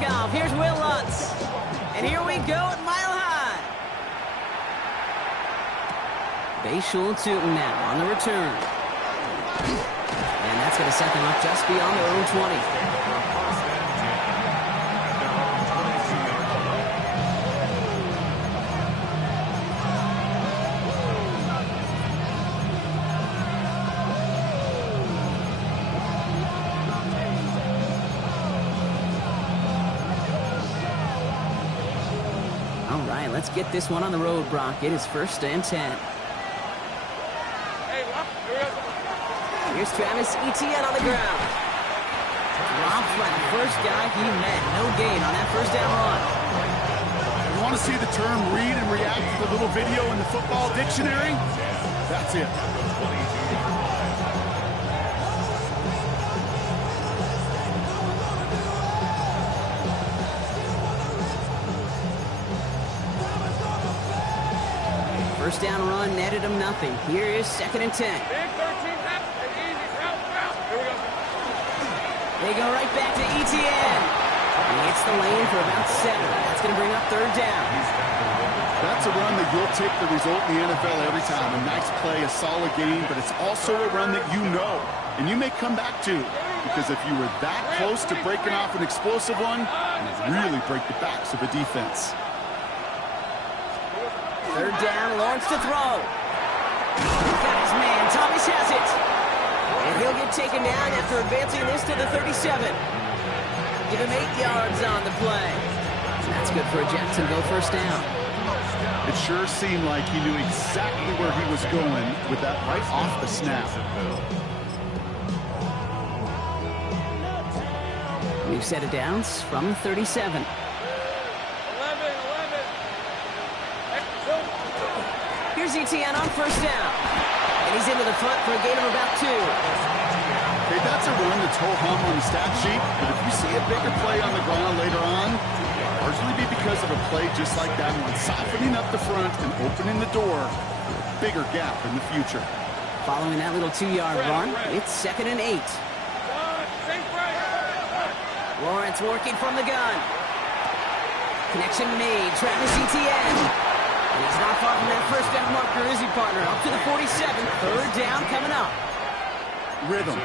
kickoff. Here's Will Lutz. And here we go at Mile High. Bayshul Tootin now on the return. And that's going to set them up just beyond their own 20. All right, let's get this one on the road, Brock. It is 1st and 10. Here's Travis Etienne on the ground. Dropped by the first guy he met. No gain on that first down run. You want to see the term read and react to the little video in the football dictionary? That's it. First down run netted him nothing. Here is 2nd and 10. They go right back to Etienne. He hits the lane for about 7. That's going to bring up 3rd down. That's a run that you'll take the result in the NFL every time. A nice play, a solid game, but it's also a run that you know, and you may come back to, because if you were that close to breaking off an explosive one, you really break the backs of a defense. 3rd down, Lawrence to throw. Got his man, Thomas has it. And he'll get taken down after advancing this to the 37. Give him 8 yards on the play. And that's good for a Jacksonville first down. It sure seemed like he knew exactly where he was going with that right off the snap. New set of downs from 37. Here's Etienne on first down. And he's into the front for a gain of about 2. Hey, that's a run that's ho-hum on the stat sheet, but if you see a bigger play on the ground later on, it'll largely be because of a play just like that one, softening up the front and opening the door for a bigger gap in the future. Following that little 2-yard run, it's 2nd and 8. Lawrence working from the gun. Connection made. Travis Etienne. And he's not far from that first down marker, is he, partner? Up to the 47. 3rd down coming up. Rhythm.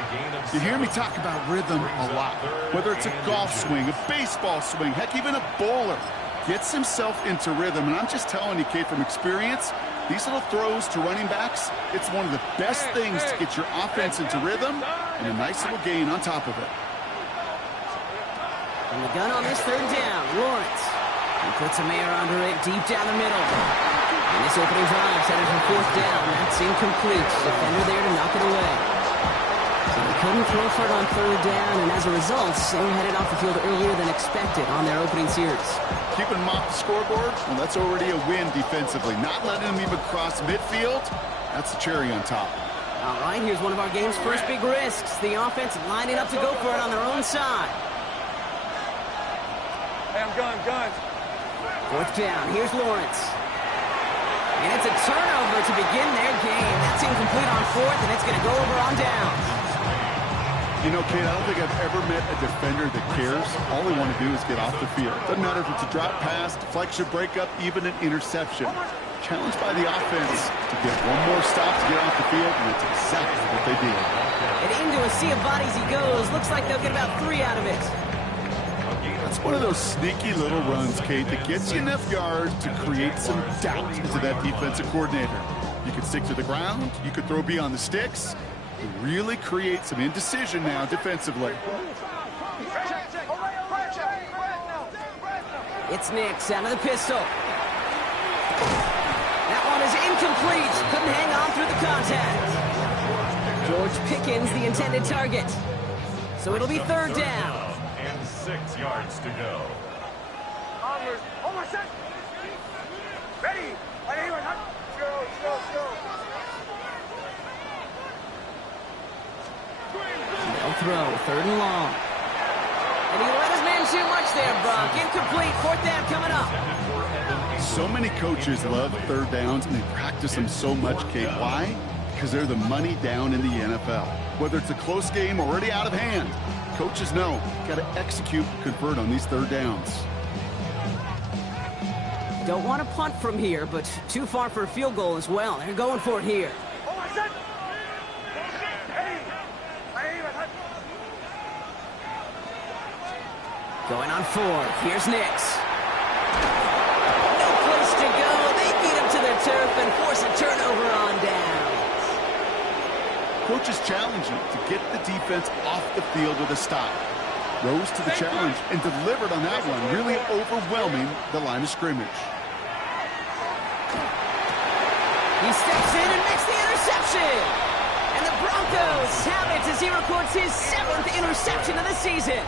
You hear me talk about rhythm a lot. Whether it's a golf swing, a baseball swing, heck, even a bowler gets himself into rhythm. And I'm just telling you, Kate, from experience, these little throws to running backs, it's one of the best things to get your offense into rhythm and a nice little gain on top of it. And the gun on this 3rd down, Lawrence. He puts a Mayer under it deep down the middle. And this opening drive centers for 4th down. That's incomplete. Defender there to knock it away. So they couldn't throw for it on 3rd down, and as a result, they were headed off the field earlier than expected on their opening series. Keeping them off the scoreboard, well, that's already a win defensively. Not letting them even cross midfield, that's the cherry on top. All right, here's one of our game's first big risks. The offense lining up to go for it on their own side. Hey, I'm gun. 4th down, here's Lawrence. And it's a turnover to begin their game. That's incomplete on 4th, and it's going to go over on downs. You know, Kate, I don't think I've ever met a defender that cares. All they want to do is get off the field. Doesn't matter if it's a drop pass, deflection, breakup, even an interception. Challenged by the offense to get one more stop to get off the field, and that's exactly what they did. And into a sea of bodies he goes. Looks like they'll get about 3 out of it. That's one of those sneaky little runs, Kate, that gets you enough yards to create some doubt into that defensive coordinator. You can stick to the ground, you could throw beyond the sticks, and really create some indecision now defensively. It's Nix out of the pistol. That one is incomplete. Couldn't hang on through the contact. George Pickens, the intended target. So it'll be 3rd down. 6 yards to go. Ready? They'll throw, 3rd and long. And he let his man shoot much there, Brock. Incomplete, 4th down coming up. So many coaches love 3rd downs, and they practice them so much, Kate. Why? because they're the money down in the NFL. Whether it's a close game already out of hand, coaches know got to execute, convert on these third downs. Don't want to punt from here, but too far for a field goal as well. They're going for it here. Going on fourth. Here's Nix. No place to go. They beat him to their turf and force a turnover on downs. Coaches challenge you to get the defense off the field with a stop. Rose to the challenge and delivered on that one, really overwhelming the line of scrimmage. He steps in and makes the interception. And the Broncos have it as he records his 7th interception of the season.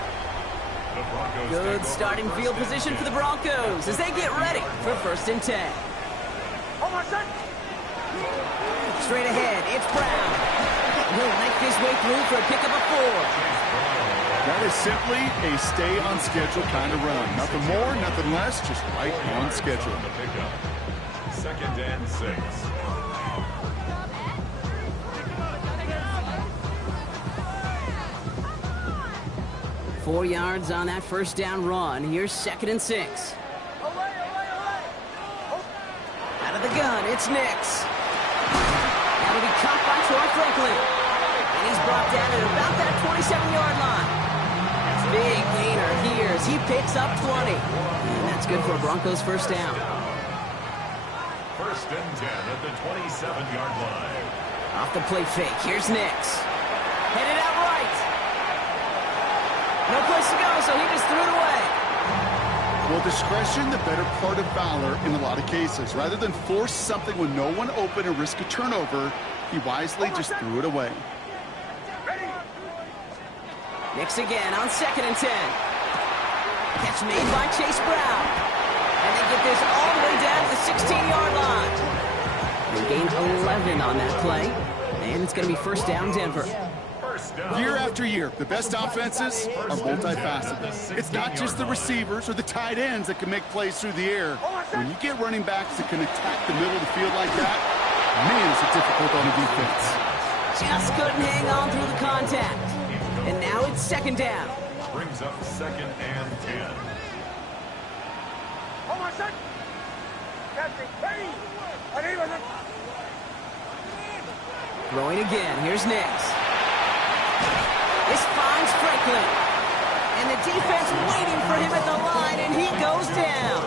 Good starting field position for the Broncos as they get ready for 1st and 10. Straight ahead, it's Brown. He'll make his way through for a pickup of 4. That is simply a stay-on-schedule kind of run. Nothing more, nothing less, just right on schedule. 2nd and 6. 4 yards on that 1st down run. Here's 2nd and 6. Out of the gun, it's Nix. That'll be caught by Troy Franklin. And he's brought down at about that 27-yard line. Big gainer here as he picks up 20. And that's good for a Broncos 1st down. 1st and 10 at the 27-yard line. Off the play fake, here's Nix. Headed out right. No place to go, so he just threw it away. Well, discretion, the better part of valor in a lot of cases. Rather than force something when no one open and risk a turnover, he wisely just threw it away. Nix again on 2nd and 10. Catch made by Chase Brown. And they get this all the way down to the 16-yard line. They gained 11 on that play. And it's going to be 1st down Denver. Year after year, the best offenses are multifaceted. It's not just the receivers or the tight ends that can make plays through the air. When you get running backs that can attack the middle of the field like that, man, is it difficult on the defense. Just couldn't hang on through the contact. And now it's 2nd down. Brings up 2nd and 10. Throwing again. Here's Nix. This finds Franklin. And the defense waiting for him at the line, and he goes down.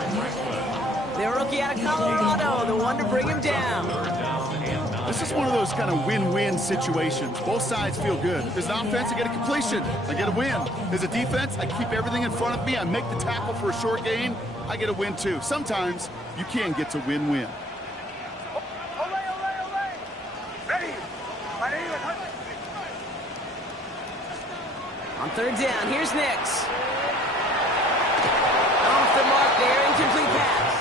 The rookie out of Colorado, the one to bring him down. This is one of those kind of win-win situations. Both sides feel good. As an offense, I get a completion. I get a win. As a defense, I keep everything in front of me. I make the tackle for a short gain. I get a win, too. Sometimes you can get to win-win. On 3rd down, here's Nix. Off the mark there, incomplete pass.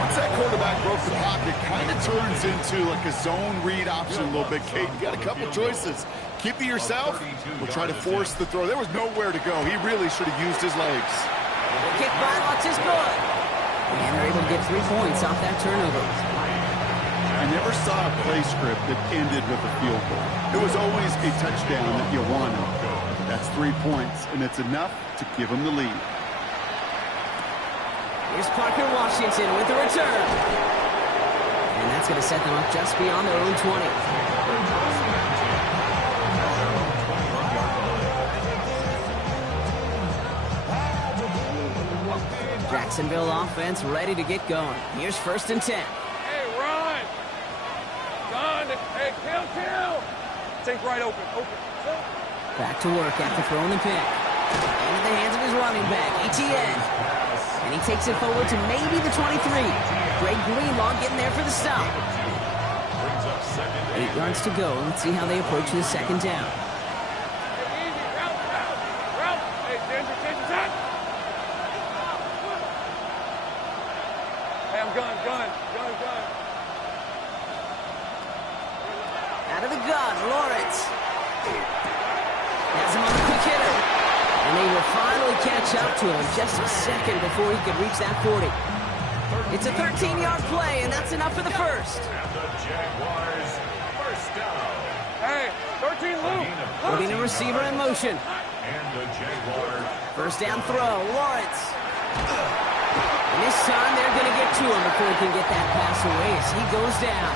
Once that quarterback broke the pocket, kind of turns into like a zone read option a little bit. Kate, you got a couple choices. Keep it yourself or try to force the throw. There was nowhere to go. He really should have used his legs. The kick by Lutz is good. And they're able to get 3 points off that turnover. I never saw a play script that ended with a field goal. It was always a touchdown that you wanted. That's 3 points, and it's enough to give them the lead. Here's Parker Washington with the return. And that's going to set them up just beyond their own 20. Jacksonville offense ready to get going. Here's 1st and 10. Hey, run! Run! Hey, kill! Take right open. Back to work after throwing the pick. Into the hands of his running back, Etienne. And he takes it forward to maybe the 23. Greg Greenlaw getting there for the stop. 8 yards to go. Let's see how they approach the 2nd down. Hey, easy. Route. Hey, Denver, take the time. Hey, I'm gun. Out of the gun, Lawrence. Has him on the quick hitter. And they will finally catch up to him just a second before he could reach that 40. It's a 13-yard play, and that's enough for the 1st. And the Jaguars first down. Hey, 13 loop. Putting a receiver in motion. And the Jaguars. First down throw, Lawrence. And this time they're going to get to him before he can get that pass away as he goes down.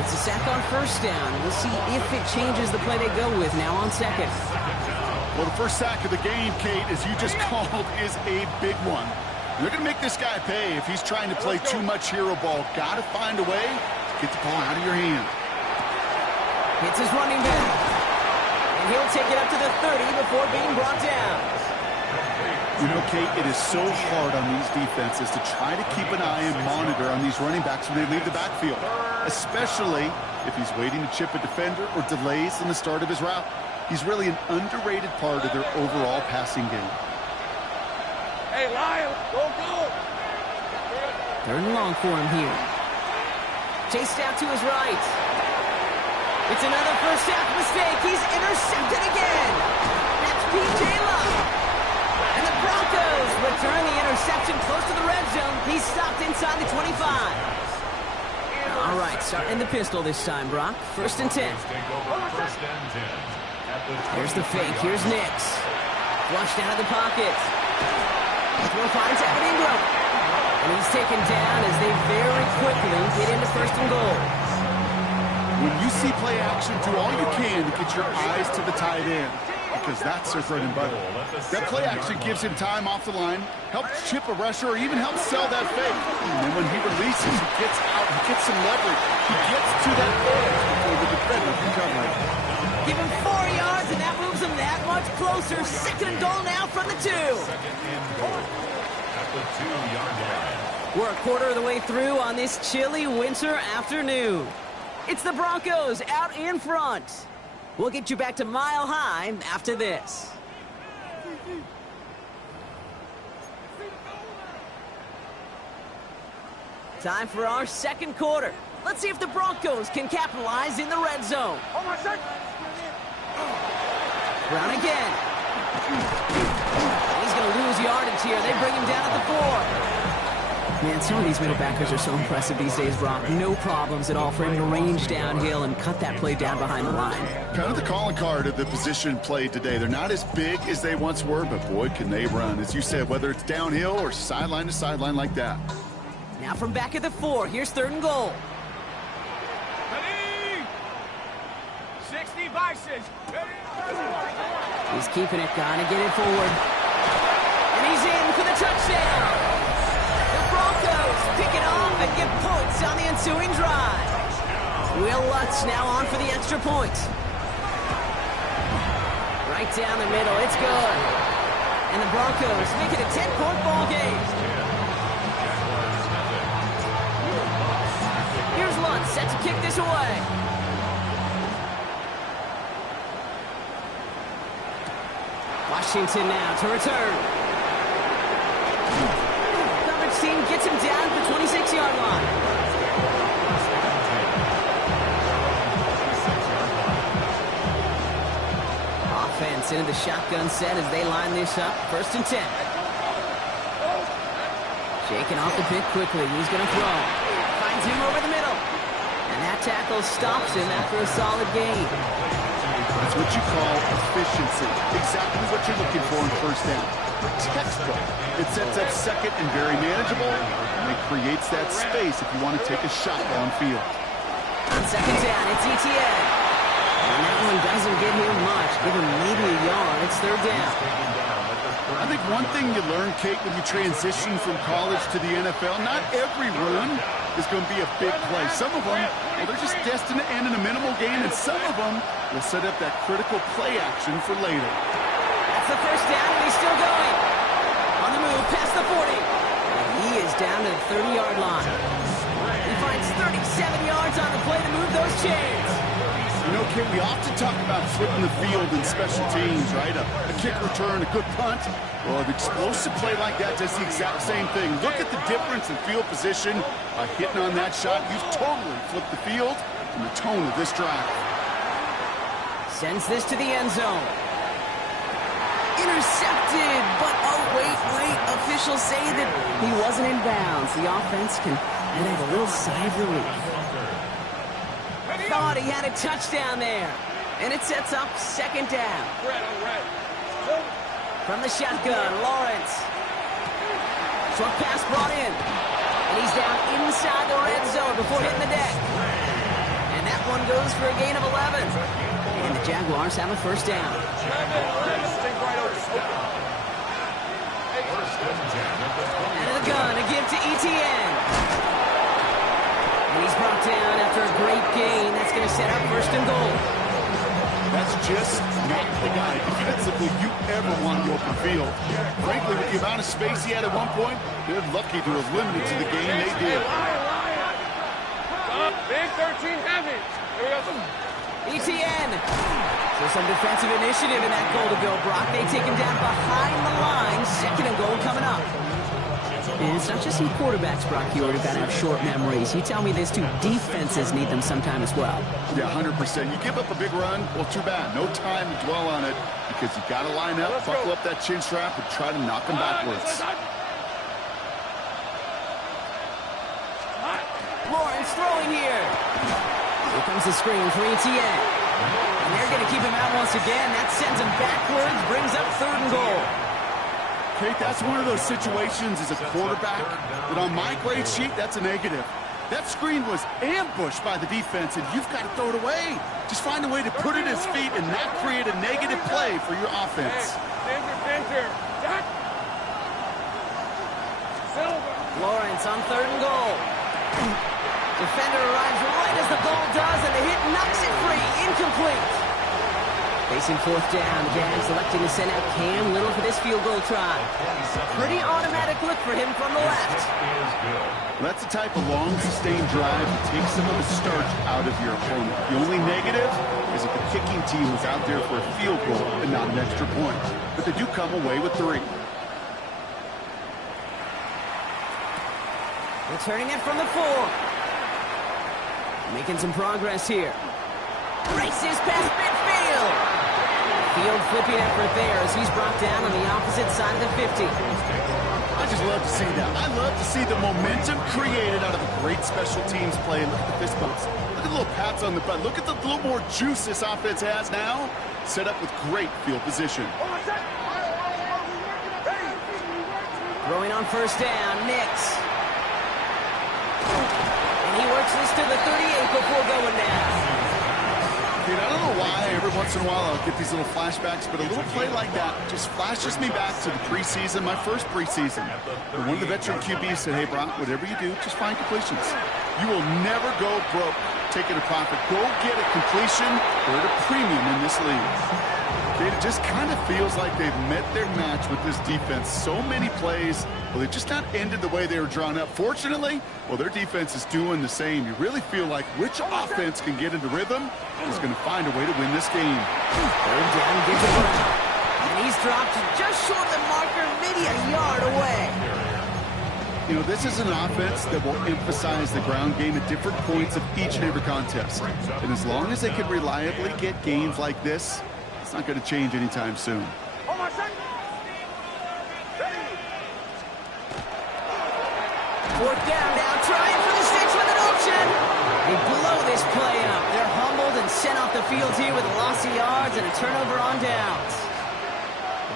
It's a sack on first down. We'll see if it changes the play they go with now on second. Well, the first sack of the game, Kate, as you just called, is a big one. They're going to make this guy pay if he's trying to play too much hero ball. Got to find a way to get the ball out of your hand. Hits his running back. And he'll take it up to the 30 before being brought down. You know, Kate, it is so hard on these defenses to try to keep an eye and monitor on these running backs when they leave the backfield, especially if he's waiting to chip a defender or delays in the start of his route. He's really an underrated part of their overall passing game. Hey, Lyle, go. Third and long for him here. Chased out to his right. It's another first half mistake. He's intercepted again. That's P.J. Love. And the Broncos return the interception close to the red zone. He's stopped inside the 25. All right, starting in the pistol this time, Brock. First and 10. First and 10. Here's the fake. Here's Nix. Flushed out of the pocket. The throw finds Evan Ingram. And he's taken down as they very quickly get into first and goal. When you see play action, do all you can to get your eyes to the tight end, because that's their bread and butter. That play action gives him time off the line, helps chip a rusher, or even helps sell that fake. And then when he releases, he gets out, he gets some leverage. He gets to that edge before the defender can cover it. Give him 4 yards, and that moves him that much closer. Second and goal now from the 2. Second and goal at the 2-yard line. We're a quarter of the way through on this chilly winter afternoon. It's the Broncos out in front. We'll get you back to Mile High after this. Time for our second quarter. Let's see if the Broncos can capitalize in the red zone. Hold on a sec. Brown again. He's going to lose yardage here. They bring him down at the 4. Man, some of these middle backers are so impressive these days, Brock. No problems at all for him to range downhill and cut that play down behind the line. Kind of the calling card of the position played today. They're not as big as they once were, but boy, can they run. As you said, whether it's downhill or sideline to sideline like that. Now from back at the 4, here's third and goal. Ready? 60 Bisons. He's keeping it, going to get it forward. And he's in for the touchdown. The Broncos pick it off and get points on the ensuing drive. Will Lutz now on for the extra point. Right down the middle, it's good. And the Broncos make it a 10-point ball game. Here's Lutz set to kick this away. Washington now to return. Coverage team gets him down at the 26-yard line. Offense into the shotgun set as they line this up. First and 10. Shaking off the pick quickly. He's going to throw. Finds him over the middle. And that tackle stops him after a solid gain. That's what you call efficiency. Exactly what you're looking for in first down. Textbook. It sets up second and very manageable, and it creates that space if you want to take a shot downfield. On second down, it's ETN. And that one doesn't get him much. Give him maybe a yard. It's third down. I think one thing you learn, Kate, when you transition from college to the NFL, not every run is going to be a big play. Some of them, well, they're just destined to end in a minimal gain, and some of them will set up that critical play action for later. That's the first down, and he's still going. On the move, past the 40. And he is down to the 30-yard line. He finds 37 yards on the play to move those chains. You know, Kate, we often talk about flipping the field in special teams, right? A kick return, a good punt. Well, an explosive play like that does the exact same thing. Look at the difference in field position by hitting on that shot. You've totally flipped the field and the tone of this drive. Sends this to the end zone. Intercepted, but oh, wait. Officials say that he wasn't in bounds. The offense can let out a little sigh of relief. thought he had a touchdown there. And it sets up second down. Red on red. From the shotgun, Lawrence. Short pass brought in. And he's down inside the red zone before hitting the deck. And that one goes for a gain of 11. And the Jaguars have a first down. And the gun, a give to ETN. And he's brought down after a great gain. That's going to set up first and goal. That's just not the guy defensively you ever want to open field. Frankly, with the amount of space he had at one point, they're lucky to have limited to the game they did. Big 13 heavy. Here we go. ETN. So some defensive initiative in that goal to go, Brock. They take him down behind the line. Second and goal coming up. And it's not just some quarterbacks, Brock, you already got to have short memories. You tell me this too, defenses need them sometime as well. Yeah, 100%. You give up a big run, well, too bad. No time to dwell on it because you got to line up, buckle up that chin strap, and try to knock them backwards. Lawrence throwing here. Here comes the screen for ETN. And they're going to keep him out once again. That sends him backwards, brings up third and goal. Kate, that's one of those situations as a quarterback that on my grade sheet, that's a negative. That screen was ambushed by the defense, and you've got to throw it away. Just find a way to put it at his feet and not create a negative play for your offense. Lawrence on third and goal. Defender arrives right as the ball does, and the hit knocks it free. Incomplete. Facing fourth down, the Jags electing to send out Cam Little for this field goal try. Pretty automatic look for him from the left. Well, that's the type of long, sustained drive that takes some of the starch out of your opponent. The only negative is if the kicking team was out there for a field goal and not an extra point. But they do come away with 3. Returning it from the 4. Making some progress here. Races past midfield. Field flipping effort there as he's brought down on the opposite side of the 50. I just love to see that. I love to see the momentum created out of a great special teams play. Look at the fist bumps. Look at the little pats on the butt. Look at the little more juice this offense has now. Set up with great field position. Throwing on first down, Nix. And he works this to the 38 before going down. Dude, I don't know why every once in a while I'll get these little flashbacks, but a little play like that just flashes me back to the preseason, my first preseason. And one of the veteran QBs said, hey, Brock, whatever you do, just find completions. You will never go broke taking a profit. Go get a completion or at a premium in this league. It just kind of feels like they've met their match with this defense. So many plays, well, they've just not ended the way they were drawn up. Fortunately, well, their defense is doing the same. You really feel like which offense can get into rhythm is going to find a way to win this game. Third down, gets it around. And he's dropped just short of the marker, maybe a yard away. You know, this is an offense that will emphasize the ground game at different points of each and every contest. And as long as they can reliably get gains like this, it's not going to change anytime soon. Fourth down now, trying for the 6 with an option. They blow this play up. They're humbled and sent off the field here with a loss of yards and a turnover on downs.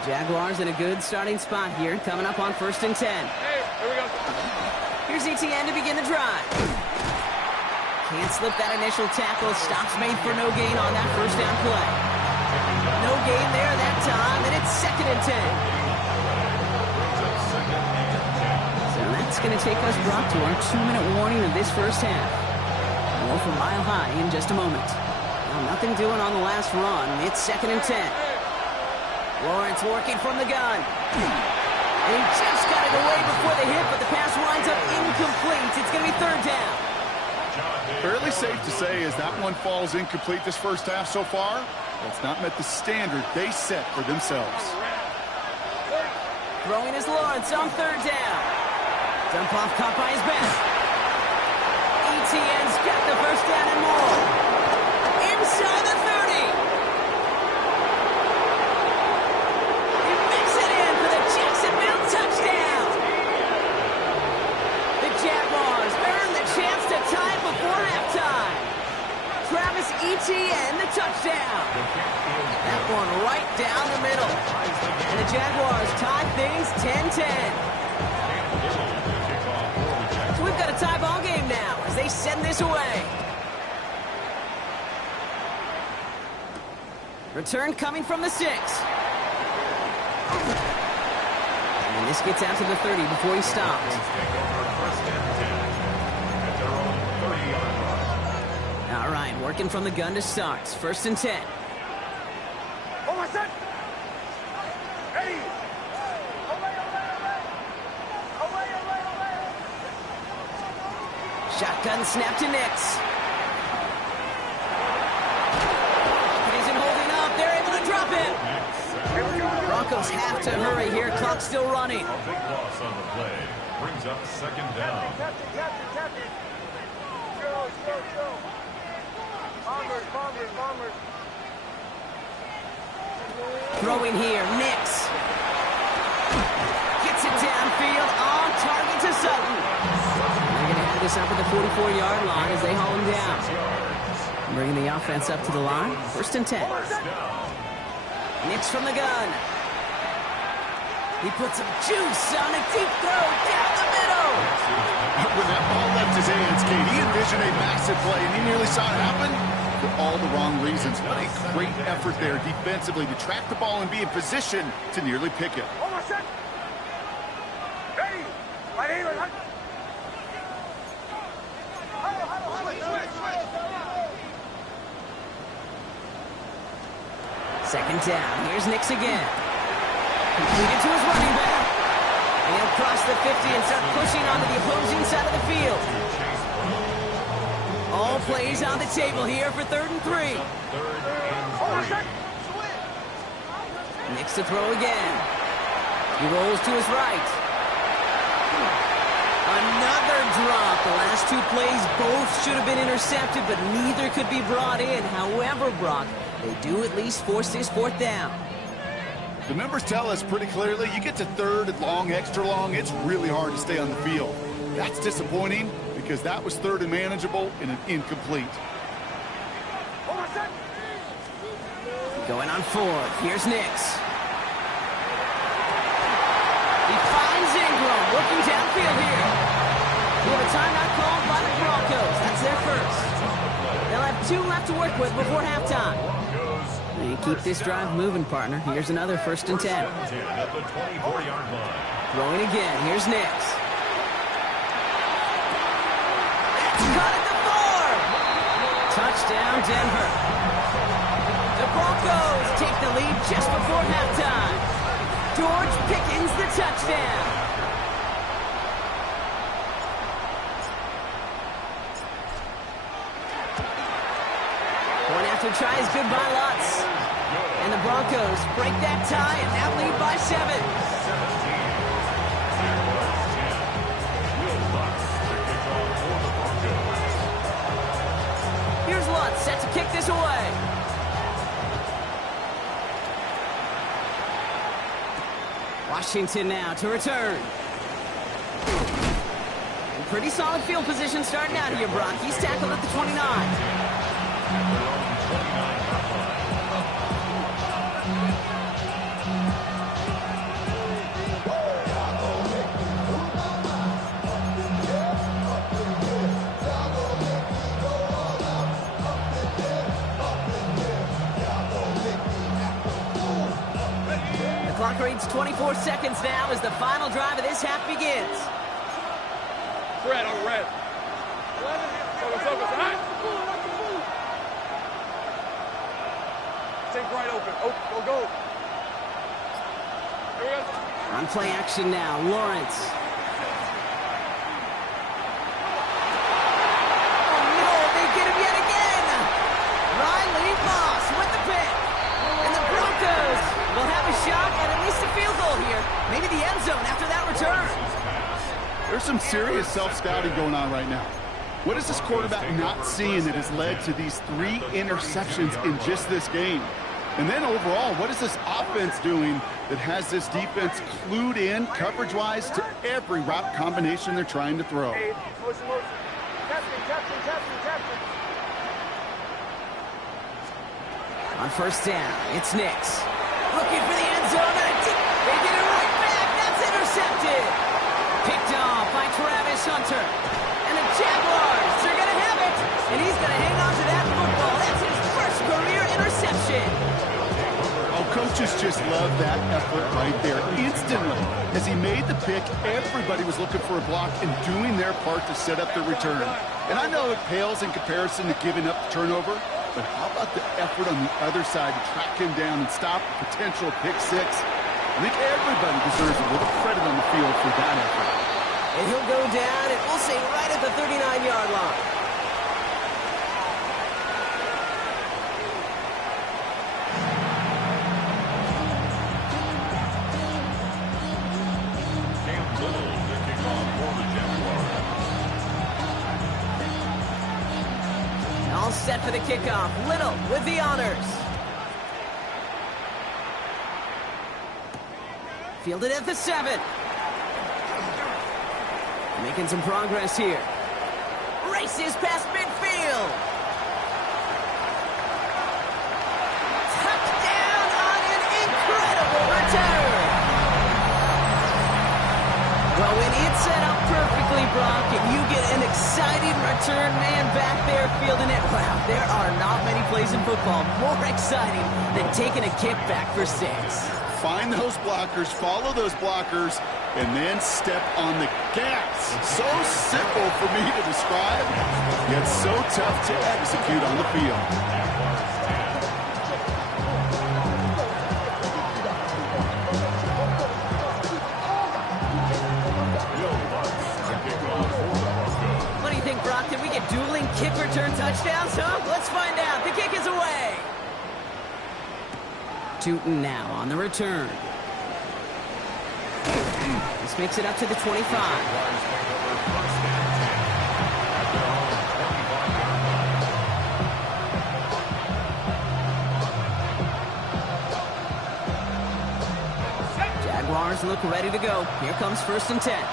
The Jaguars in a good starting spot here, coming up on 1st and 10. Hey, here we go. Here's ETN to begin the drive. Can't slip that initial tackle. Stops made for no gain on that first down play. No gain there that time, and it's 2nd and 10. So that's going to take us, Brock, to our 2-minute warning of this first half. More from Mile High in just a moment. Now, nothing doing on the last run. It's 2nd and 10. Lawrence working from the gun. And he just got it away before the hit, but the pass winds up incomplete. It's going to be 3rd down. Fairly safe to say as that one falls incomplete this first half so far, it's not met the standard they set for themselves. Throwing is Lawrence on 3rd down. Dump off caught by his back. ETN's got the first down and more. Inside the 30. He makes it in for the Jacksonville touchdown. The Jaguars earn the chance to tie it before halftime. Crowd ETN, the touchdown. That one right down the middle. And the Jaguars tie things 10-10. So we've got a tie ball game now as they send this away. Return coming from the 6. And this gets out to the 30 before he stops. All right, working from the gun to start. 1st and 10. Oh, my son! Hey! Shotgun snap to Nix. Isn't holding up. They're able to drop it. Broncos have to hurry here. Clock's still running. A big loss on the play. Brings up 2nd down. Captain. Go. Bombers. Throwing here, Nix. Gets it downfield, on target to Sutton. They're going to have this up at the 44-yard line as they haul him down. Bringing the offense up to the line. 1st and 10. Nix from the gun. He puts some juice on a deep throw down the middle. When that ball left his hands, Kate, he envisioned a massive play, and he nearly saw it happen for all the wrong reasons. What a great effort there defensively to track the ball and be in position to nearly pick it. Oh, my son! Hey! My name is... Second down. Here's Nix again. Completed to his running back. And he'll cross the 50 and start pushing onto the opposing side of the field. All plays on the table here for 3rd and 3. Nix to throw again. He rolls to his right. Another drop. The last 2 plays both should have been intercepted, but neither could be brought in. However, Brock, they do at least force this 4th down. The numbers tell us pretty clearly, you get to 3rd and long, extra long, it's really hard to stay on the field. That's disappointing because that was 3rd and manageable and an incomplete. Going on 4th. Here's Nix. He finds Ingram working downfield here. We have a timeout called by the Broncos. That's their first. They'll have 2 left to work with before halftime. They keep this drive moving, partner. Here's another 1st and 10. At the 24-yard line. Throwing again. Here's Nix. That's caught at the 4. Touchdown, Denver. The Broncos take the lead just before halftime. George Pickens, the touchdown. Point after try is good by Lutz. And the Broncos break that tie and now lead by 7. Here's Lutz set to kick this away. Washington now to return. And pretty solid field position starting out here, Brock. He's tackled at the 29. Clock reads 24 seconds now as the final drive of this half begins. Red on red. Focus. Take right open. Go. Here we go. On play action now, Lawrence. Oh no, they get him yet again. Riley Moss with the pick. And the Broncos will have a shot at least a field goal here. Maybe the end zone after that return. There's some serious self-scouting going on right now. What is this quarterback not seeing that has led to these 3 interceptions in just this game? And then overall, what is this offense doing that has this defense clued in coverage-wise to every route combination they're trying to throw? Motion. Captain. On first down, it's Nix. Looking for the end zone, and they get it right back. That's intercepted. Picked off by Travis Hunter. And the Jaguars, they're going to have it. And he's going to hang on to that football. That's his first career interception. Oh, coaches just love that effort right there. Instantly, as he made the pick, everybody was looking for a block and doing their part to set up the return. And I know it pales in comparison to giving up the turnover, but how about the effort on the other side to track him down and stop a potential pick six? I think everybody deserves a little credit on the field for that effort. And he'll go down, and we'll say right at the 39-yard line. All set for the kickoff. Little with the honors. Fielded at the 7. Making some progress here. Races past midfield. Touchdown on an incredible return. Well, when it's set up perfectly, Brock, and you get an exciting return man back there fielding it, wow, there are not many plays in football more exciting than taking a kick back for 6. Find those blockers, follow those blockers, and then step on the gas. So simple for me to describe, yet so tough to execute on the field. What do you think, Brock? Can we get dueling kick return touchdowns, huh? Let's find out. The kick is away. Tootin now on the return. This makes it up to the 25. Jaguars look ready to go. Here comes 1st and 10.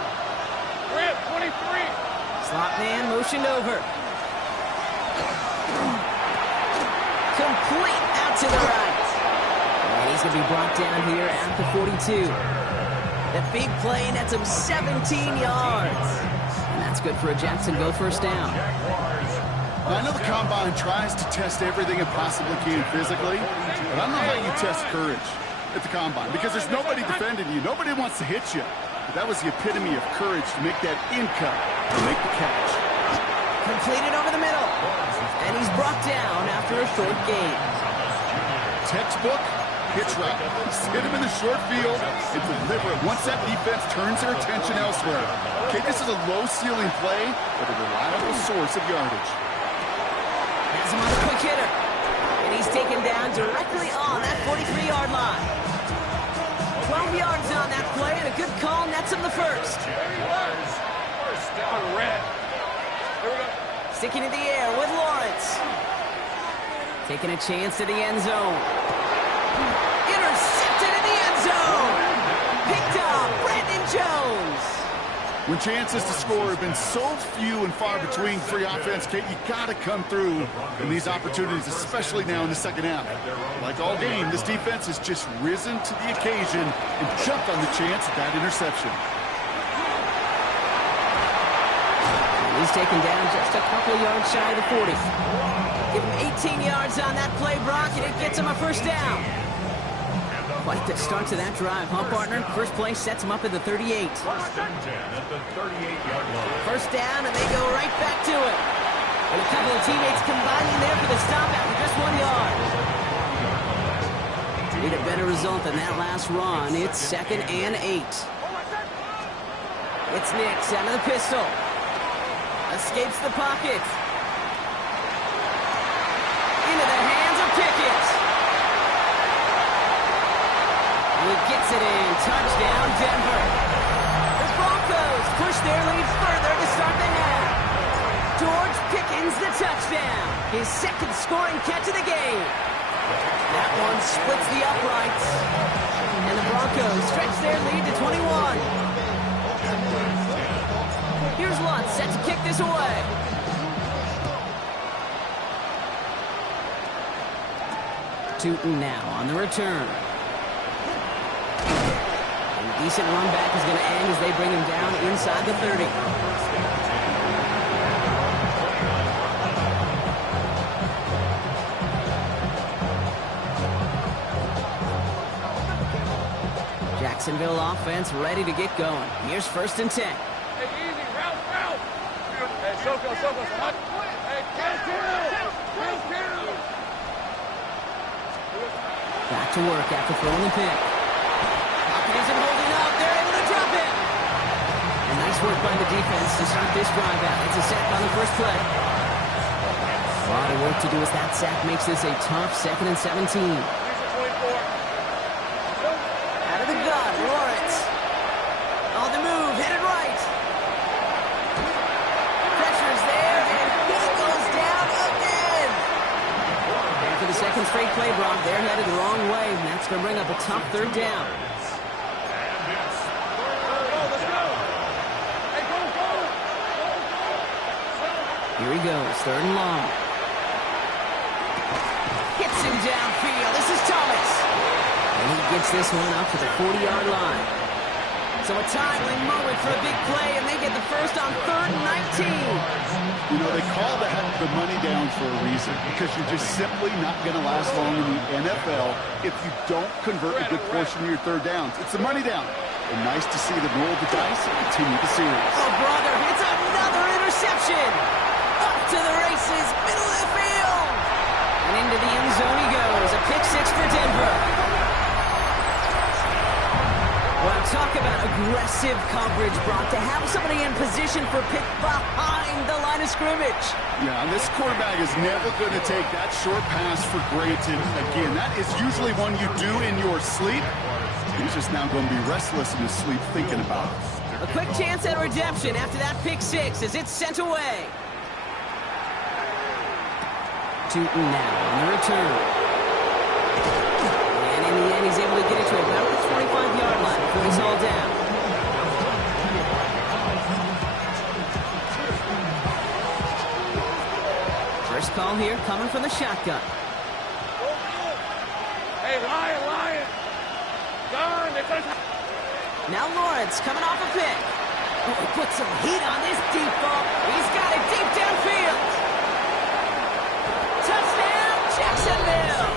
Grip, 23. Slot man motioned over. Complete out to the right. And he's going to be brought down here at the 42. The big play nets him 17 yards. And that's good for a Jacksonville first down. Now, I know the Combine tries to test everything it possibly can physically, but I don't know how you test courage at the Combine because there's nobody defending you. Nobody wants to hit you. But that was the epitome of courage to make that in-cut and make the catch. Completed over the middle. And he's brought down after a short gain. Textbook hitch route. Hit him in the short field and deliver it once that defense turns their attention elsewhere. Okay, this is a low-ceiling play, but a reliable source of yardage. Has him on the quick hitter. And he's taken down directly on that 43-yard line. 12 yards on that play, and a good call nets him the first. First down, red. Here we go. Sticking in the air with Lawrence. Taking a chance to the end zone. Intercepted in the end zone. Picked off Brandon Jones. When chances to score have been so few and far between for your offense, Kate, you got to come through in these opportunities, especially now in the second half. Like all game, this defense has just risen to the occasion and jumped on the chance at that interception. He's taken down just a couple of yards shy of the 40. Give him 18 yards on that play, Brock, and it gets him a first down. Quite the start to that drive, huh, partner? First play sets him up at the 38. First and 10 at the 38-yard line. First down, and they go right back to it. And a couple of teammates combining there for the stop after just 1 yard. Need a better result than that last run. It's 2nd and 8. It's Nix out of the pistol. Escapes the pocket. Into the hands of Pickett. He gets it in. Touchdown, Denver. The Broncos push their lead further to start the half. George Pickens, the touchdown. His second scoring catch of the game. That one splits the uprights. And the Broncos stretch their lead to 21. Here's Lutz set to kick this away. Tootin now on the return. And a decent run back is going to end as they bring him down inside the 30. Jacksonville offense ready to get going. Here's 1st and 10. Hey, easy, route. Hey, Soko. Hey, kill. Back to work after throwing the pick. Pocket isn't holding up. They're able to drop it. And nice work by the defense to start this drive out. It's a sack on the first play. A lot of work to do as that sack makes this a tough 2nd and 17. Out of the gun, Lawrence. On the move, headed right. Pressure's there, and he goes down again. And for the 2nd straight play, Brock, they're headed the wrong way, and that's going to bring up a tough 3rd down. Here he goes, 3rd and long. Hits him downfield. This is Thomas. And he gets this one up to the 40-yard line. So a timely moment for a big play, and they get the first on 3rd and 19. You know, they call the money down for a reason, because you're just simply not going to last long in the NFL if you don't convert a good portion of your 3rd downs. It's the money down. And nice to see them roll the dice and continue the series. Oh, brother, it's another interception. Up to the races, middle of the field. And into the end zone he goes. A pick 6 for Denver. Well, talk about aggressive coverage, Brock, to have somebody in position for pick behind the line of scrimmage. Yeah, and this quarterback is never going to take that short pass for granted. Again, that is usually one you do in your sleep. He's just now going to be restless in his sleep thinking about it. A quick chance at redemption after that pick 6 as it's sent away. Tootin now on the return. And in the end, he's able to get it to about the 25-yard line before he's hauled down. First call here coming from the shotgun. Hey, Lion. Gun. Now Lawrence coming off a pick. Oh, he put some heat on this deep ball. He's got it deep downfield. Touchdown, Jacksonville.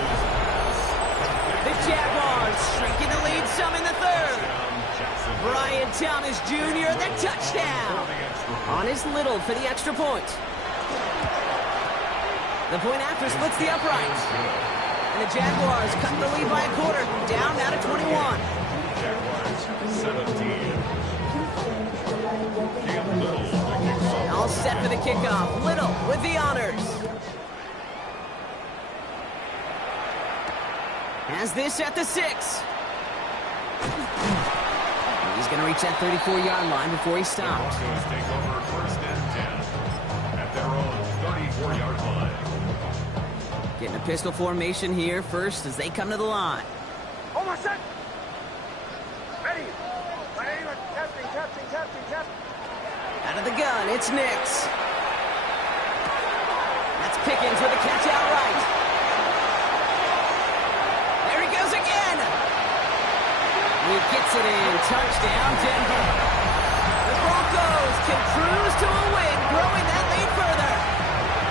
The Jaguars shrinking the lead some in the 3rd. Brian Thomas Jr., the touchdown. On his Little for the extra point. The point after splits the uprights. And the Jaguars cut the lead by a quarter. Down now to 21. Jaguars 17. All set for the kickoff. Little with the honors. Has this at the 6. He's going to reach that 34-yard line before he stops. Broncos take over 1st and 10 at their own 34-yard line. Getting a pistol formation here first as they come to the line. Oh, my son. Ready. Testing. Out of the gun, it's Nix. That's Pickens with a catch out right. There he goes again. He gets it in. Touchdown, Denver. The Broncos can cruise to a win, growing that lead further.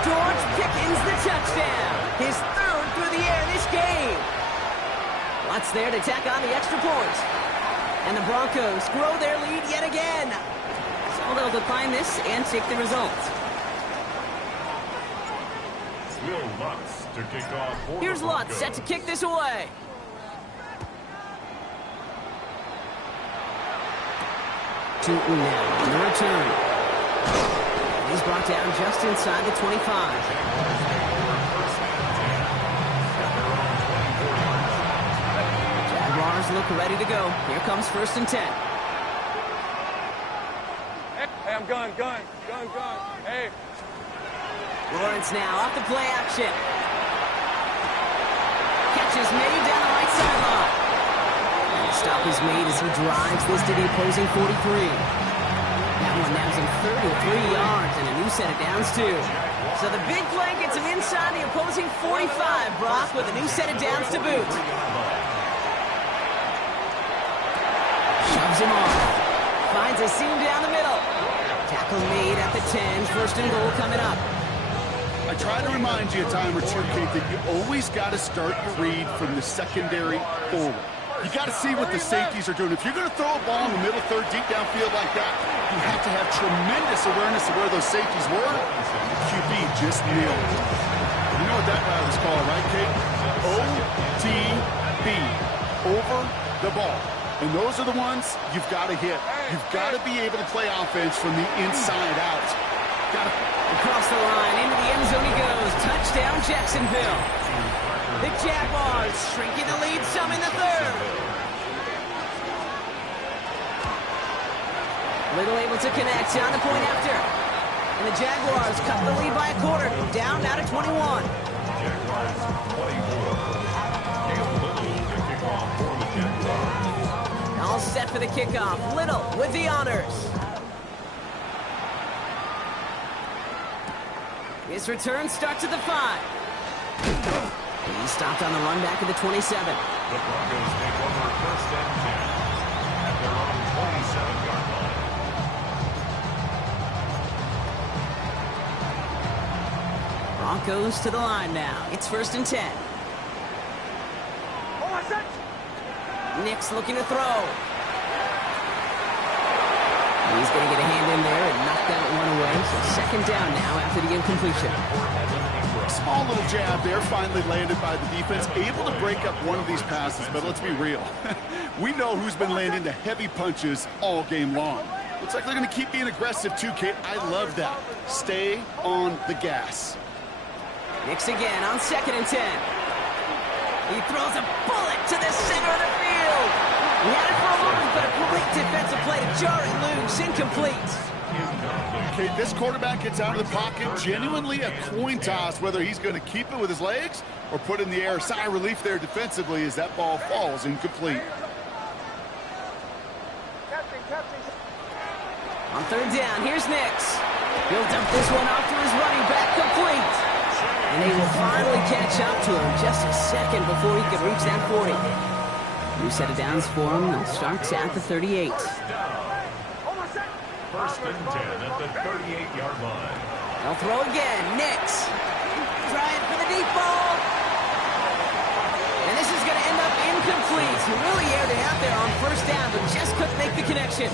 George Pickens, the touchdown. His 3rd through the air this game. Watts there to tack on the extra point. And the Broncos grow their lead yet again. So they'll define this and take the result. Will Lutz to kick off for Here's the Lutz set to kick this away. Tootin now on the return. He's brought down just inside the 25. Jaguars look ready to go. Here comes 1st and 10. Hey, I'm gun. Hey. Lawrence now off the play action. Catch is made down the right sideline. And the stop is made as he drives this to the opposing 43. That one nabs him 33 yards and a new set of downs too. So the big play gets him inside the opposing 45, Brock, with a new set of downs to boot. Shoves him off. Finds a seam down the middle. Tackle made at the 10. First and goal coming up. I try to remind you a time or two, Kate, that you always got to start your read from the secondary forward. You got to see what the safeties are doing. If you're going to throw a ball in the middle third, deep downfield like that, you have to have tremendous awareness of where those safeties were. The QB just nailed it. You know what that route is called, right, Kate? OTB, over the ball. And those are the ones you've got to hit. You've got to be able to play offense from the inside out. Across the line, into the end zone he goes. Touchdown, Jacksonville. The Jaguars shrinking the lead some in the third. Little able to connect on the point after. And the Jaguars cut the lead by a quarter. Down now to 21. All set for the kickoff. Little with the honors. His return starts at the 5. He stopped on the run back at the 27. The Broncos take over first and 10 at their own 27-yard line. Broncos to the line now. It's first and 10. Nix looking to throw. He's going to get a hand in there and knock that one away. So second down now after the incompletion. Small little jab there, finally landed by the defense. Able to break up one of these passes, but let's be real. We know who's been landing the heavy punches all game long. Looks like they're going to keep being aggressive too, Kate. I love that. Stay on the gas. Nix again on second and 10. He throws a bullet to the center of the field. He had it for a moment, but a great defensive play to jar it loose. Incomplete. Okay, this quarterback gets out of the pocket. Genuinely a coin toss whether he's going to keep it with his legs or put it in the air. Sigh of relief there defensively as that ball falls incomplete. On third down, here's Nix. He'll dump this one off to his running back, complete. And they will finally catch up to him just a second before he could reach that 40. New set of downs for him. They'll start at the 38. First and 10 at the 38-yard line. They'll throw again. Nix trying for the deep ball. And this is going to end up incomplete. He really aired it out there on first down, but just couldn't make the connection.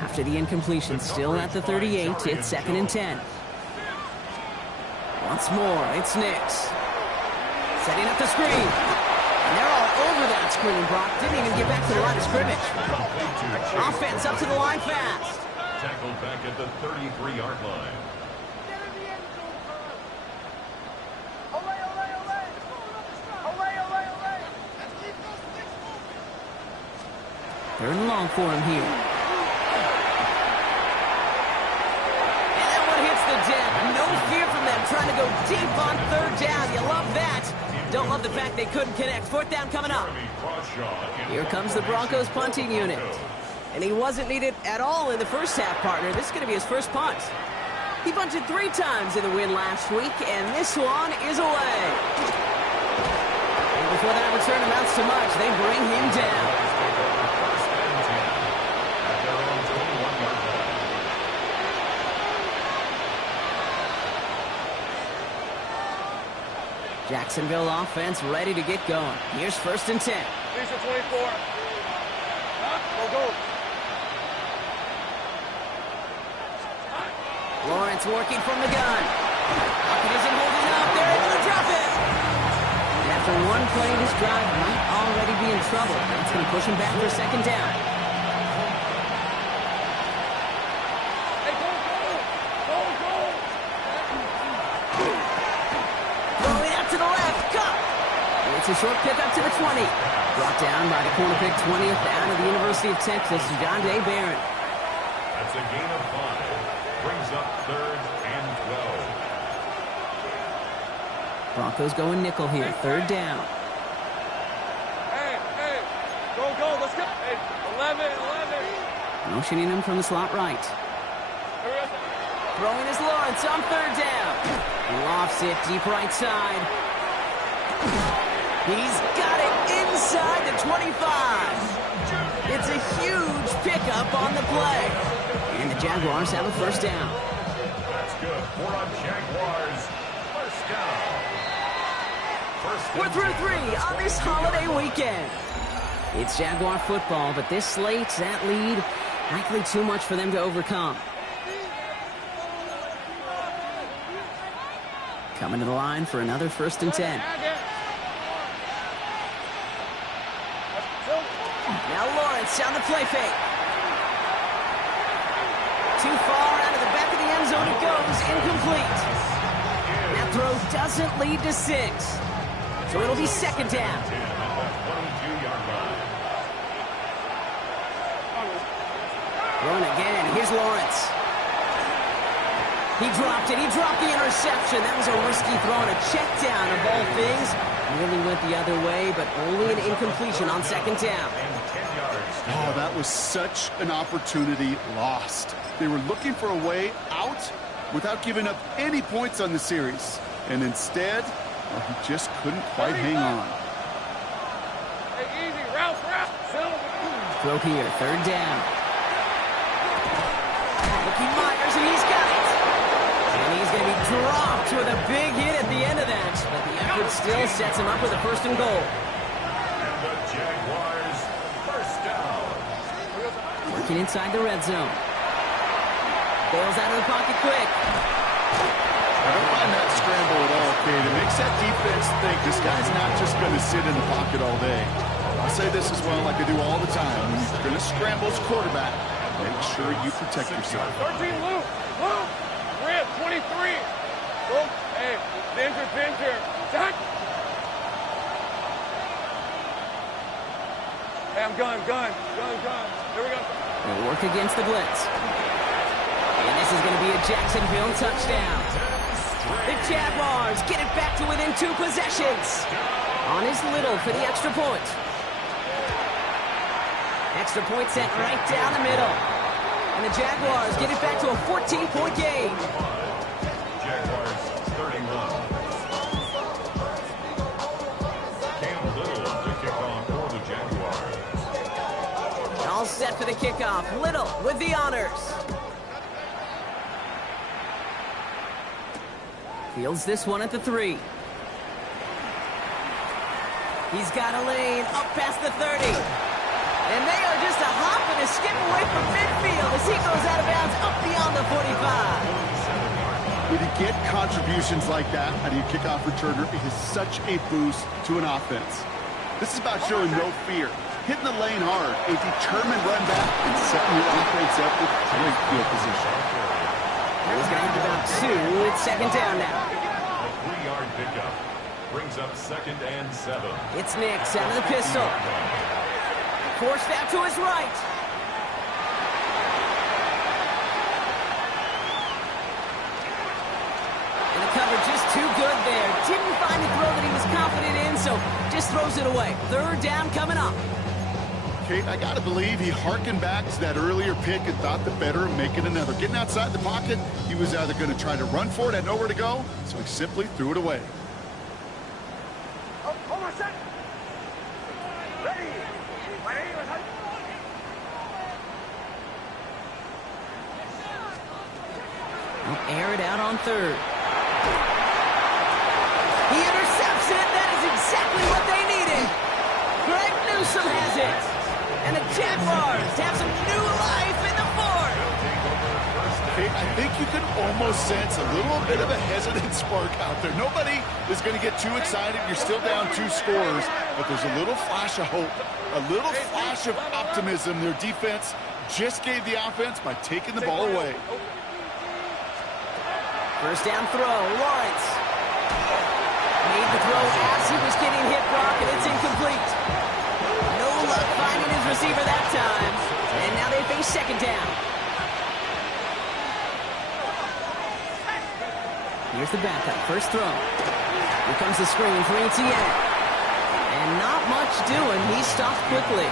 After the incompletion, still at the 38, it's second and 10. Once more, it's Nix. Setting up the screen. And they're all over that screen, Brock. Didn't even get back to the line of scrimmage. Offense up to the line fast. Tackled back at the 33-yard line. Third and long for him here. And that one hits the deck. No fear from them trying to go deep on third down. You love that. Don't love the fact they couldn't connect. Fourth down coming up. Here comes the Broncos punting unit. And he wasn't needed at all in the first half, partner. This is going to be his first punt. He punted 3 times in the win last week, and this one is away. And before that return amounts to much, they bring him down. Jacksonville offense ready to get going. Here's first and 10. These are 24. Go. Lawrence working from the gun. Pocket isn't holding up. They're able to drop it. And after one play, this drive might already be in trouble. That's going to push him back for second down. Hey, go. Throwing out to the left. Go. It's a short pick up to the 20. Brought down by the corner pick 20th out of the University of Texas, Jondae Barron. That's a gain of 5. Brings up third and 12. Broncos going nickel here. Third down. Hey. Go. Let's go. Hey, 11. Motioning him from the slot right. Throwing is Lawrence on third down. He lofts it deep right side. He's got it inside the 25. It's a huge pickup on the play. And the Jaguars have a first down. That's good. For a Jaguars first down. We're through 3 on this holiday weekend. It's Jaguar football, but this slates that lead likely too much for them to overcome. Coming to the line for another 1st and 10. Now Lawrence on the play fake. Too far out of the back of the end zone it goes, incomplete. That throw doesn't lead to 6. So it'll be 2nd down. Run again. Here's Lawrence. He dropped it. He dropped the interception. That was a risky throw and a check down of all things. Nearly went the other way, but only an incompletion on 2nd down. Oh, that was such an opportunity lost. They were looking for a way out without giving up any points on the series. And instead, well, he just couldn't quite hang on. Hey, easy. Route. Throw here. 3rd down. Ricky Myers, and he's got it. And he's going to be dropped with a big hit at the end of that. But the effort still sets him up with a 1st and goal. And the Jaguars first down. Working inside the red zone. Bails out of the pocket quick. I don't mind that scramble at all, Kate. It makes that defense think this guy's not just going to sit in the pocket all day. I'll say this as well, like I do all the time. When you're going to scramble as quarterback, make sure you protect yourself. 13, Luke. Rip, 23. Luke, hey, Ginger. Zach. Hey, I'm gun. Here we go. They'll work against the blitz. And this is going to be a Jacksonville touchdown. The Jaguars get it back to within 2 possessions. On is Little for the extra point. Extra point sent right down the middle. And the Jaguars get it back to a 14-point game. Jaguars 31. Cam Little to kick off for the Jaguars. All set for the kickoff. Little with the honors. Fields this one at the 3. He's got a lane up past the 30. And they are just a hop and a skip away from midfield as he goes out of bounds up beyond the 45. When you get contributions like that out of your kickoff returner, it is such a boost to an offense. This is about showing no fear, hitting the lane hard, a determined run back, and setting your offense up with great field position. He's got about 2. It's 2nd down now. A 3-yard pickup brings up 2nd and 7. It's Nix out of the pistol. Forced out to his right. And the cover just too good there. Didn't find the throw that he was confident in, so just throws it away. 3rd down coming up. Kate, I got to believe he harkened back to that earlier pick and thought the better of making another. Getting outside the pocket, he was either going to try to run for it, had nowhere to go, so he simply threw it away. Hold on a second. Ready. He'll air it out on 3rd. He intercepts it. That is exactly what they needed. Greg Newsome has it. And the Jaguars have some new life in the 4th. Kate, I think you can almost sense a little bit of a hesitant spark out there. Nobody is going to get too excited. You're still down 2 scores, but there's a little flash of hope, a little flash of optimism. Their defense just gave the offense by taking the ball away. 1st down throw, Lawrence. Made the throw as he was getting hit, Brock, and it's incomplete. No luck finding his receiver that time. And now they face 2nd down. Here's the backup, first throw. Here comes the screen for Etienne. And not much doing, he stopped quickly.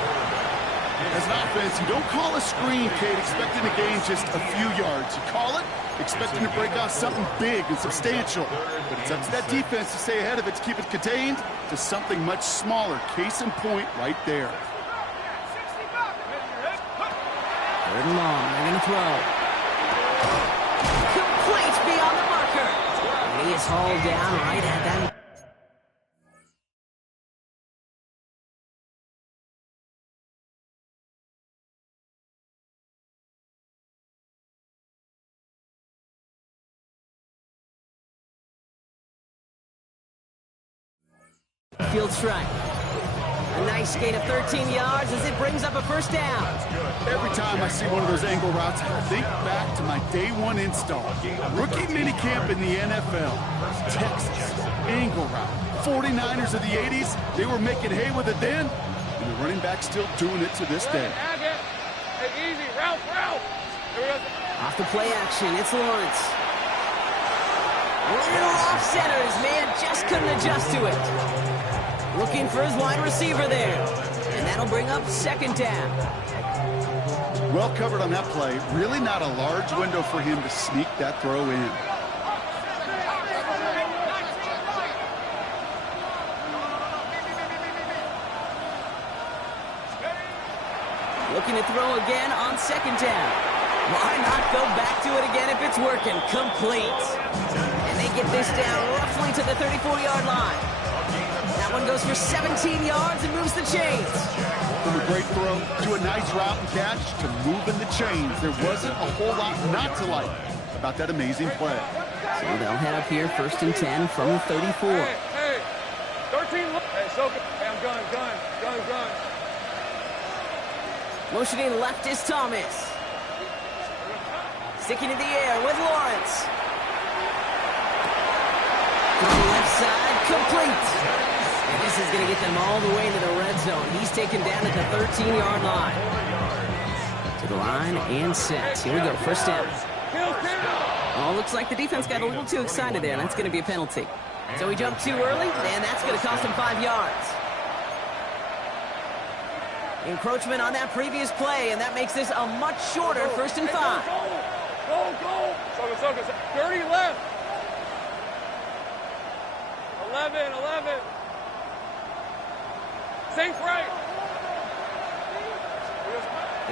As an offense, you don't call a screen, Kate, expecting to gain just a few yards. You call it expecting to break off something big and substantial. But it's up to that defense to stay ahead of it, to keep it contained to something much smaller. Case in point right there. Third and long. They're going to throw. Complete beyond the marker. And he is hauled down right at that. Field strike. A nice gain of 13 yards as it brings up a first down. Every time I see one of those angle routes, I think back to my day one install. Rookie minicamp in the NFL. Texas, angle route. 49ers of the 80s, they were making hay with it then, and the running back's still doing it to this day. Hey, easy, route. Off the play action, it's Lawrence. A little off center, his man just couldn't adjust to it. Looking for his wide receiver there. And that'll bring up second down. Well covered on that play. Really not a large window for him to sneak that throw in. Looking to throw again on second down. Why not go back to it again if it's working? Complete. And they get this down roughly to the 34-yard line. That one goes for 17 yards and moves the chains. From a great throw to a nice route and catch to moving the chains. There wasn't a whole lot not to like about that amazing play. So they'll head up here, first and 10 from the 34. Hey, 13. Hey, so good. Hey, I'm gun. Motioning left is Thomas. Sticking in the air with Lawrence. To the left side, complete. And this is going to get them all the way to the red zone. He's taken down at the 13-yard line. To the line and set. Here we go, first down. Oh, looks like the defense got a little too excited there, and that's going to be a penalty. So he jumped too early, and that's going to cost him 5 yards. Encroachment on that previous play, and that makes this a much shorter first and 5. Go. So good. 30 left. 11. Sink right.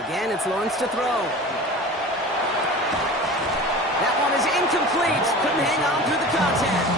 Again, it's Lawrence to throw. That one is incomplete. Couldn't hang on through the contact.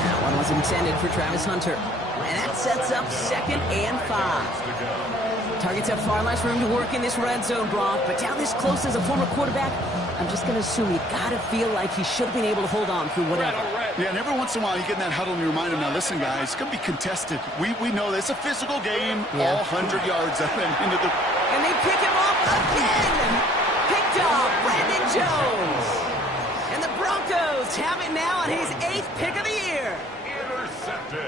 That one was intended for Travis Hunter. And that sets up second and 5. Targets have far less room to work in this red zone, Brock, but down this close as a former quarterback, I'm just going to assume you got to feel like he should have been able to hold on through whatever. Yeah, and every once in a while you get in that huddle and you remind him, now listen, guys, it's going to be contested. We know this. It's a physical game, all 100 yards up and into the... And they pick him up again! Picked off Brandon Jones! And the Broncos have it now on his 8th pick of the year.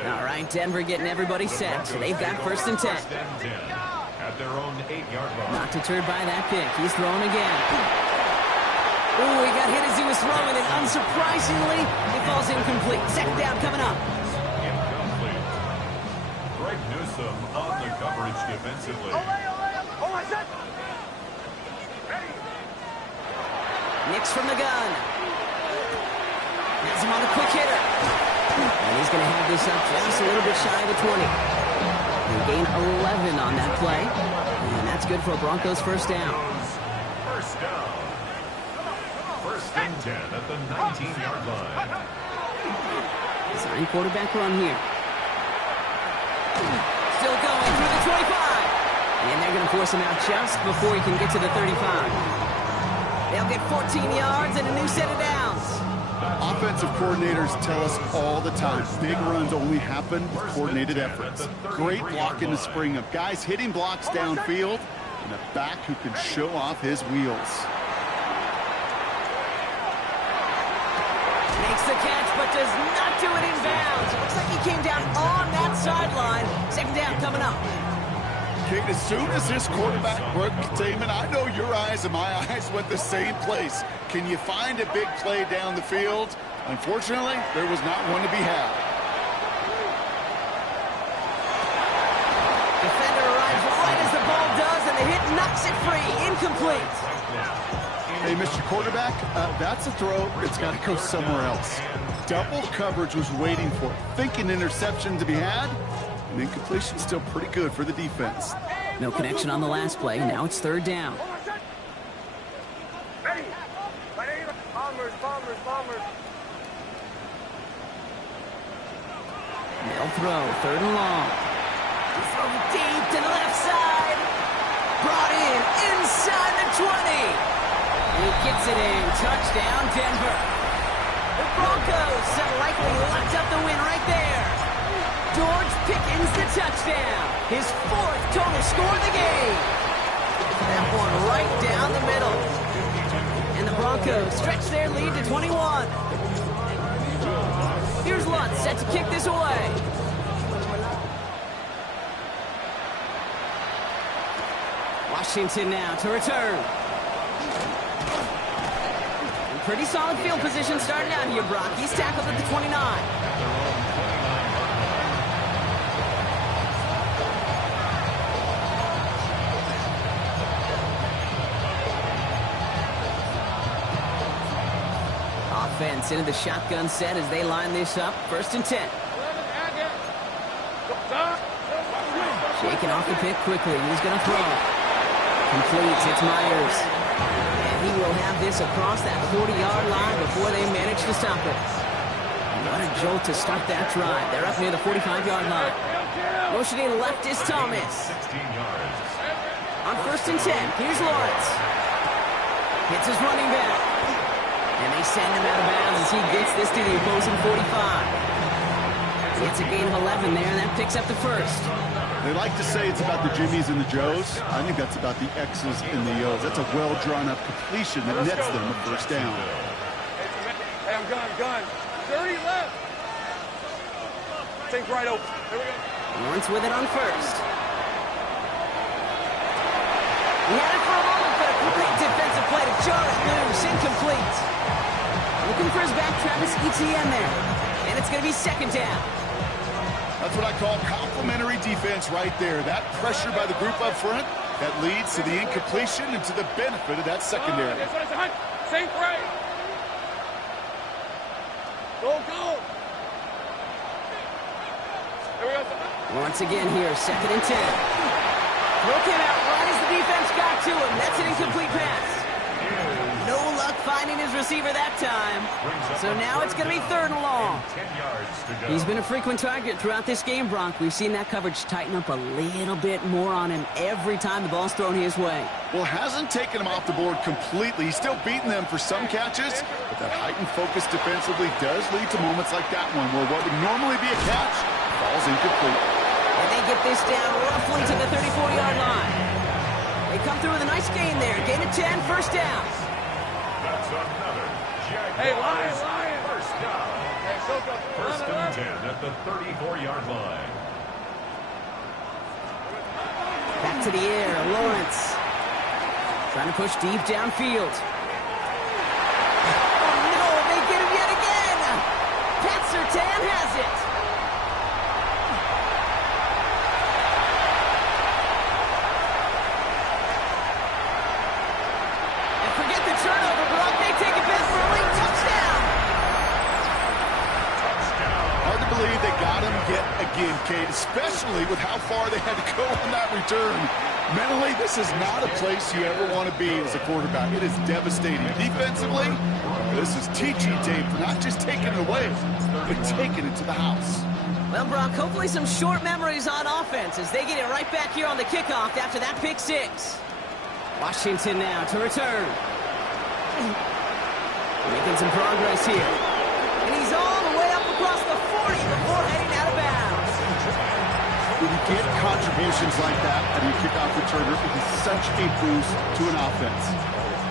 All right, Denver getting everybody set. They've got first and 10. At their own 8-yard line. Not deterred by that pick. He's throwing again. Ooh, he got hit as he was throwing, and unsurprisingly, he falls incomplete. Second down coming up. Incomplete. Greg Newsome on the coverage defensively. Nix from the gun. Has him on the quick hitter. And he's going to have this up just a little bit shy of the 20. He gained 11 on that play. And that's good for a Broncos first down. First down. First and 10 at the 19-yard line. Design quarterback run here. Still going through the 25. And they're going to force him out just before he can get to the 35. They'll get 14 yards and a new set of downs. Offensive coordinators tell us all the time, big runs only happen with coordinated efforts. Great block in the spring of guys hitting blocks downfield and a back who can show off his wheels. Makes the catch, but does not do it in bounds. It looks like he came down on that sideline. Second down coming up. Kate, as soon as this quarterback broke containment, I know your eyes and my eyes went the same place. Can you find a big play down the field? Unfortunately, there was not one to be had. Defender arrives right as the ball does. incomplete. Hey, Mr. Quarterback, that's a throw. It's got to go somewhere else. Double coverage was waiting for it. Thinking interception to be had, and incompletion still pretty good for the defense. No connection on the last play. Now it's third down. They'll throw, third and long. Throw deep to the left side. Brought in, inside the 20. And he gets it in. Touchdown, Denver. The Broncos have likely locked up the win right there. George Pickens the touchdown. His fourth total score of the game. That one right down the middle. And the Broncos stretch their lead to 21. Here's Lutz set to kick this away. Washington now to return. And pretty solid field position starting out here, Brock. He's tackled at the 29. Offense into the shotgun set as they line this up. First and 10. Shaking off the pick quickly. He's going to throw. Completes. It's Myers. And he will have this across that 40-yard line before they manage to stop it. What a jolt to start that drive. They're up near the 45-yard line. Motioning left is Thomas. On first and 10, here's Lawrence. Hits his running back. And they send him out of bounds as he gets this to the opposing 45. It's a gain of 11 there, and that picks up the first. They like to say it's about the Jimmies and the Joes. I think that's about the X's and the O's. That's a well-drawn-up completion that nets them a first down. Hey, I'm gone. 30 left. Think right open. Here we go. Lawrence with it on first. He had it for a moment, but a great defensive play to jar it loose. Incomplete. Looking for his back, Travis Etienne there. And it's going to be second down. That's what I call complimentary defense right there. That pressure by the group up front, that leads to the incompletion and to the benefit of that secondary. That's what it's a hunt. Think right. Go. Here we go. Once again here, second and 10. Throw came out right as the defense got to him. That's an incomplete pass. No luck finding his receiver that time. So now it's going to be third and long. He's been a frequent target throughout this game, Bronk. We've seen that coverage tighten up a little bit more on him every time the ball's thrown his way. Well, hasn't taken him off the board completely. He's still beating them for some catches, but that heightened focus defensively does lead to moments like that one where what would normally be a catch falls incomplete. And they get this down roughly to the 34-yard line. They come through with a nice gain there. Gain of 10, first down. That's another Hey, Lion. first down. Hey, go. First and 10 at the 34-yard line. Back to the air, Lawrence. Trying to push deep downfield. Oh, no, they get him yet again. Pat Surtain has it. And forget the turnover, Brock. They take it back for a late touchdown. Hard to believe they got him yet again, Kate, especially with how far they had to go on that return. Mentally, this is not a place you ever want to be as a quarterback. It is devastating. Defensively, this is teaching Dave for not just taking it away, but taking it to the house. Well, Brock, hopefully some short memories on offense as they get it right back here on the kickoff after that pick six. Washington now to return. Making some progress here. And he's all the way up across the 40 before heading out of bounds. When you get contributions like that out of your kickoff returner, it is such a boost to an offense.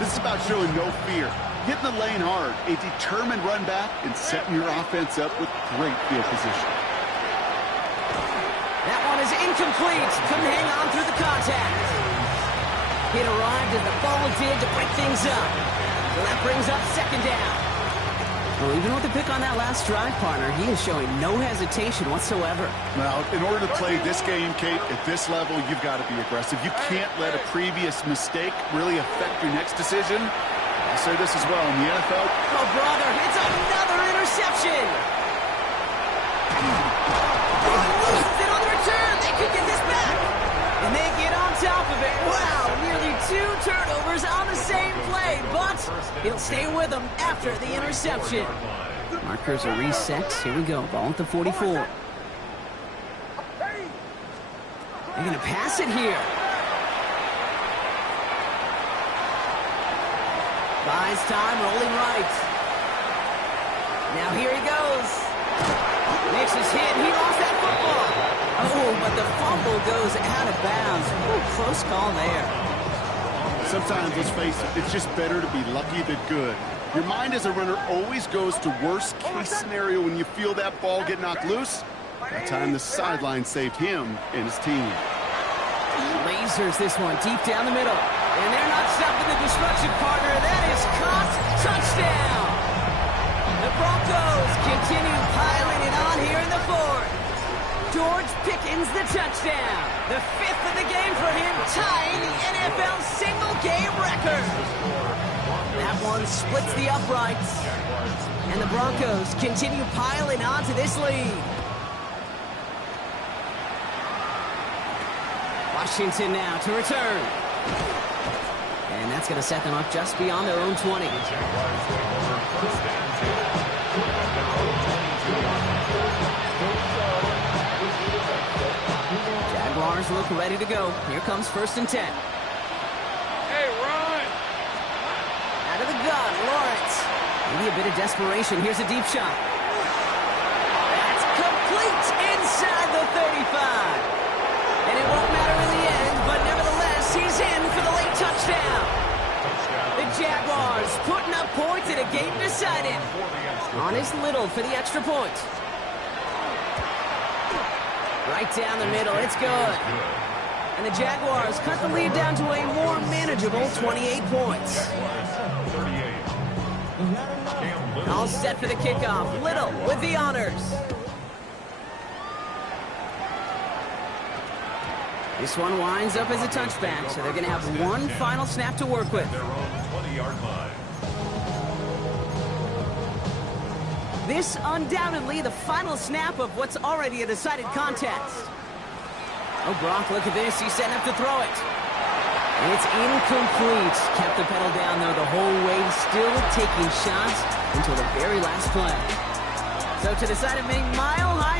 This is about showing no fear, hitting the lane hard, a determined run back, and setting your offense up with great field position. That one is incomplete. Couldn't hang on through the contact. It arrived as the ball did to break things up. So that brings up second down. Well, even with the pick on that last drive, partner, he is showing no hesitation whatsoever. Now, in order to play this game, Kate, at this level, you've got to be aggressive. You can't let a previous mistake really affect your next decision. I'll say this as well. In the NFL... Oh, brother, it's another interception! Loses it on the return. They could get this back. And they get on top of it. Wow, nearly 2 turnovers on the same play, but he'll stay with them after the interception. Markers are reset. Here we go. Ball at the 44. They're going to pass it here. Buys time, rolling right. Now here he goes. Makes his hit. He lost that football. Oh, but the fumble goes out of bounds. Ooh, close call there. Sometimes, let's face it, it's just better to be lucky than good. Your mind as a runner always goes to worst-case scenario when you feel that ball get knocked loose. That time the sideline saved him and his team. Lasers this one deep down the middle. And they're not stopping the destruction, partner. That is caught. Touchdown. The Broncos continue piling it on here in the fourth. George Pickens the touchdown. The 5th of the game for him, tying the NFL single-game record. That one splits the uprights. And the Broncos continue piling on to this lead. Washington now to return. And that's going to set them up just beyond their own 20. Jaguars look ready to go. Here comes 1st and 10. Hey, run! Out of the gun, Lawrence. Maybe a bit of desperation. Here's a deep shot. That's complete inside the 35. And it won't matter in the end, but nevertheless, he's in for the late touchdown. The Jaguars putting up points in a game decided. Honest Little for the extra point. Right down the middle, it's good. And the Jaguars cut the lead down to a more manageable 28 points. All set for the kickoff. Little with the honors. This one winds up as a touchback, so they're going to have one final snap to work with. Their own 20-yard line. This undoubtedly the final snap of what's already a decided contest. Oh, Gronk, look at this. He's setting up to throw it. And it's incomplete. Kept the pedal down, though, the whole way, still taking shots until the very last play. So to decide a mile high